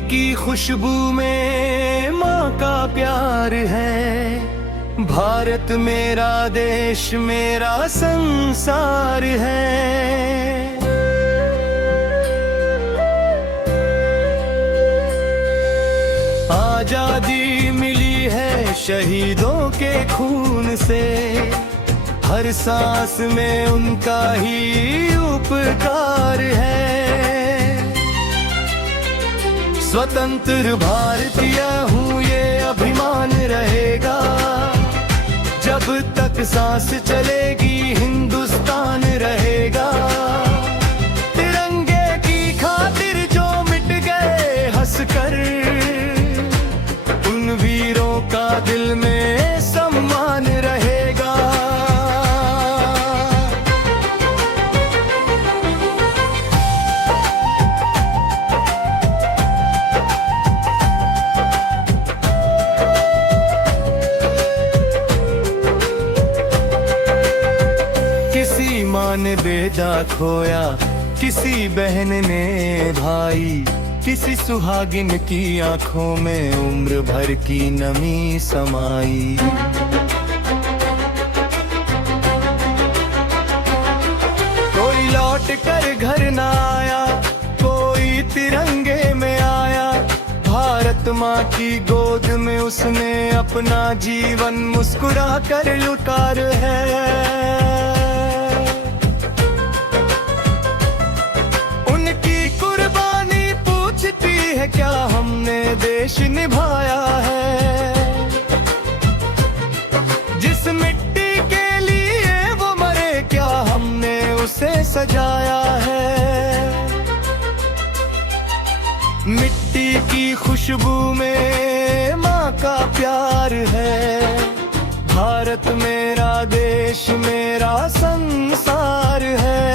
की खुशबू में माँ का प्यार है। भारत मेरा देश मेरा संसार है। आजादी मिली है शहीदों के खून से, हर सांस में उनका ही उपकार है। स्वतंत्र भारतीय हूँ ये अभिमान रहेगा, जब तक सांस चलेगी हिंदुस्तान रहेगा। तिरंगे की खातिर जो मिट गए हंसकर, उन वीरों का दिल में सम्मान रहेगा। किसी माँ ने बेटा खोया, किसी बहन ने भाई, किसी सुहागिन की आंखों में उम्र भर की नमी समाई। कोई लौट कर घर न आया, कोई तिरंगे में आया। भारत माँ की गोद में उसने अपना जीवन मुस्कुरा कर लुटार है। है क्या हमने देश निभाया है, जिस मिट्टी के लिए वो मरे क्या हमने उसे सजाया है। मिट्टी की खुशबू में माँ का प्यार है। भारत मेरा देश मेरा संसार है।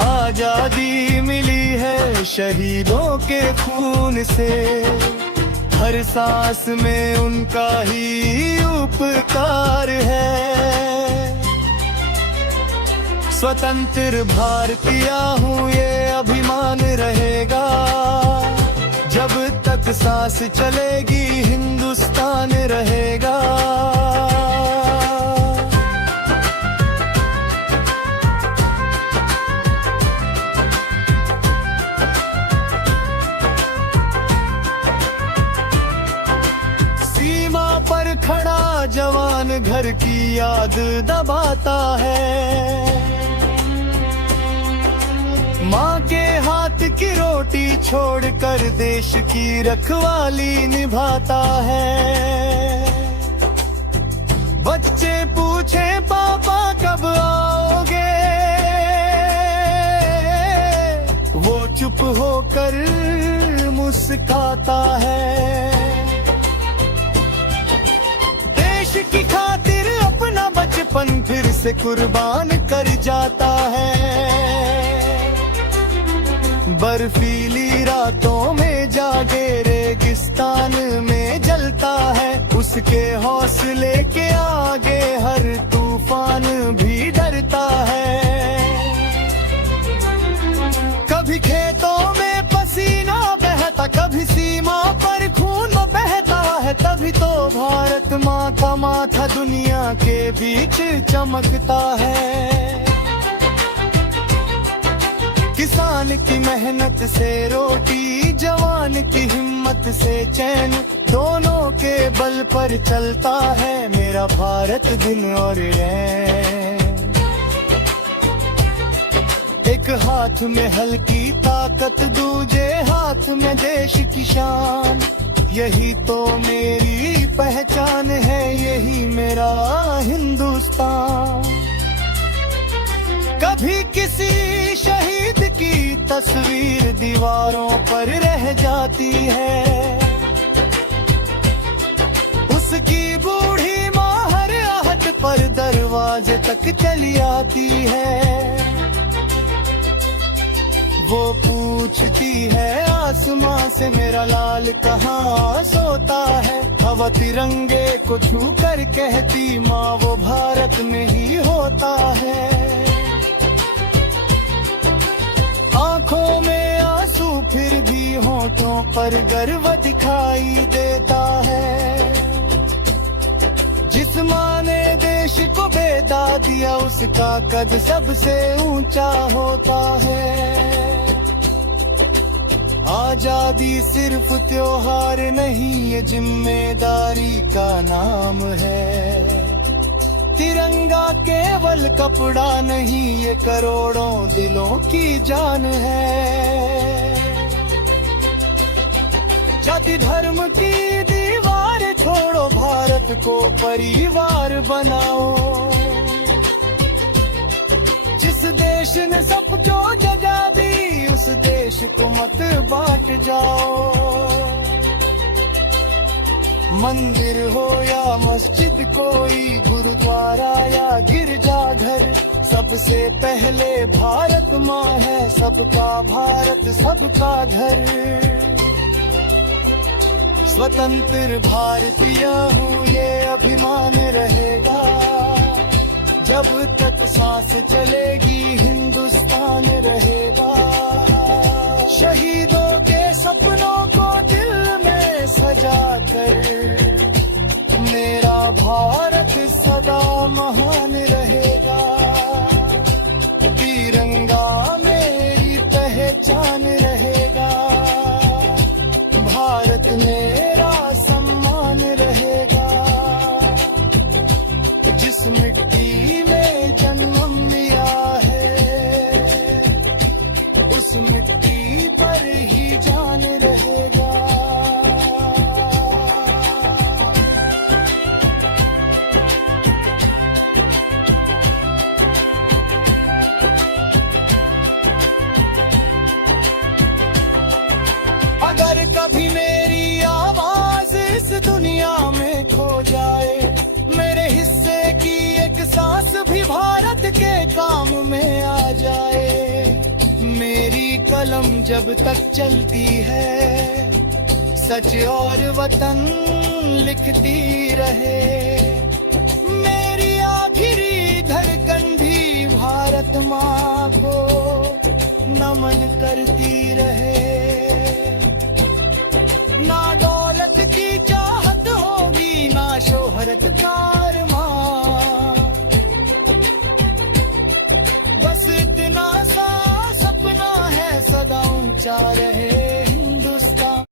आजादी मिली है शहीदों के खून से, हर सांस में उनका ही उपकार है। स्वतंत्र भारतीय हूँ ये अभिमान रहेगा, जब तक सांस चलेगी हिंदुस्तान रहेगा। पर खड़ा जवान घर की याद दबाता है, माँ के हाथ की रोटी छोड़कर देश की रखवाली निभाता है। बच्चे पूछे पापा कब आओगे, वो चुप होकर मुस्कुराता है। की खातिर अपना बचपन फिर से कुर्बान कर जाता है। बर्फीली रातों में जागे रेगिस्तान में जलता है, उसके हौसले के आगे हर तूफान भी डरता है। कभी खेतों में पसीना बहता, कभी सीमा पर खून बहता है, तभी तो भारत माँ का माथा दुनिया के बीच चमकता है। किसान की मेहनत से रोटी, जवान की हिम्मत से चैन, दोनों के बल पर चलता है मेरा भारत दिन और रैन। एक हाथ में हल्की ताकत, दूजे हाथ में देश की शान। यही तो मेरी पहचान है, यही मेरा हिंदुस्तान। कभी किसी शहीद की तस्वीर दीवारों पर रह जाती है, उसकी बूढ़ी माँ हर आहट पर दरवाजे तक चली आती है। वो पूछती है आसमां से मेरा लाल कहाँ सोता है। हवा तिरंगे को छू कर कहती माँ वो भारत में ही होता है। आंखों में आंसू फिर भी हों होठों पर गर्व दिखाई देता है। जिस माँ ने देश को बेदा दिया उसका कद सबसे ऊंचा होता है। आजादी सिर्फ त्योहार नहीं, ये जिम्मेदारी का नाम है। तिरंगा केवल कपड़ा नहीं, ये करोड़ों दिलों की जान है। जाति धर्म की दीवार छोड़ो, भारत को परिवार बनाओ। जिस देश ने सबको जगह दी, उस देश को मत बांट जाओ। मंदिर हो या मस्जिद, कोई गुरुद्वारा या गिरजाघर, सबसे पहले भारत माँ है, सबका भारत सबका घर। स्वतंत्र भारतीय हूँ ये अभिमान रहेगा, जब तक सांस चलेगी हिंदुस्तान रहेगा। शहीदों के सपनों को दिल में सजा कर, मेरा भारत सदा महान रहेगा। तिरंगा मेरी पहचान रहेगा, भारत मेरा सम्मान रहेगा। जिस मिट्टी में जन्म लिया है, उस मिट्टी पर ही जान रहेगा। अगर कभी मेरी आवाज इस दुनिया में खो जाए, मेरे हिस्से की एक सांस भी भारत के काम में आ जाए। मेरी कलम जब तक चलती है, सच और वतन लिखती रहे। मेरी आखिरी धड़कन भी भारत माँ को नमन करती रहे। ना दौलत की चाहत होगी, ना शोहरत कार माँ, बस इतना सा सपना है सदा ऊंचा रहे।